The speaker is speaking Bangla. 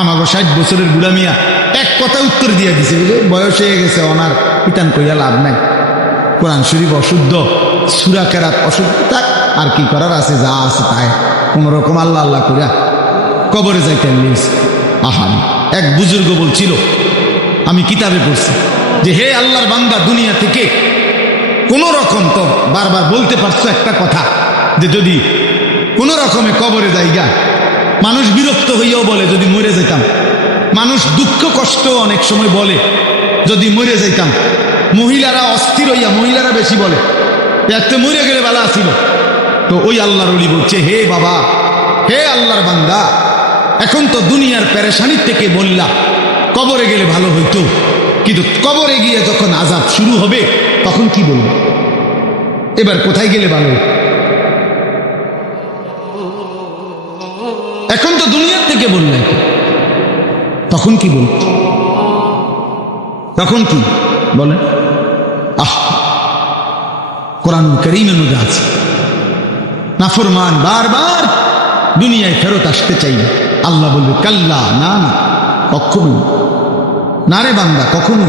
আমাকে 60 বছরের বুড়া মিয়া এক কথা উত্তর দিয়ে দিছে, বুঝলে বয়স হয়ে গেছে, ওনার পিতান কইয়া লাভ নাই, কোরআন শরীফ অশুদ্ধ, সূরা কেরাত অশুদ্ধ, থাক আর কি করার আছে, যা আছে তাই কোন রকম আল্লাহ আল্লাহ কইরা কবরে যাইতেন নিস। আহারি এক বুজুর্গ বলছিল, আমি কিতাবে পড়ছি যে হে আল্লাহর বান্দা, দুনিয়া থেকে কোন রকম, তো বারবার বলতে পারছো একটা কথা, যে যদি কোন রকমে কবরে যাইগা, মানুষ বিরক্ত হইয়াও বলে যদি মরে যেতাম, মানুষ দুঃখ কষ্ট অনেক সময় বলে যদি মরে যাইতাম, মহিলারা অস্থির হইয়া, মহিলারা বেশি বলে এতে মরে গেলে ভালো আসিল। তো ওই আল্লাহর ওলি বলছে, হে বাবা, হে আল্লাহর বান্দা, এখন তো দুনিয়ার পেরেশানির থেকে বললা কবরে গেলে ভালো হইতো, কিন্তু কবরে গিয়ে যখন আযাব শুরু হবে তখন কি বলবো, এবার কোথায় গেলে ভালো হইতো? এখন তো দুনিয়ার থেকে বললাই, তখন কি বল, তখন কি বলেন? কোরআন কারীমের মধ্যে আছে, নাফরমান বারবার দুনিয়ায় ফেরত আসতে চাইবে, আল্লাহ বলবে কাল্লা, না না কখনো না রে বান্দা, কখনো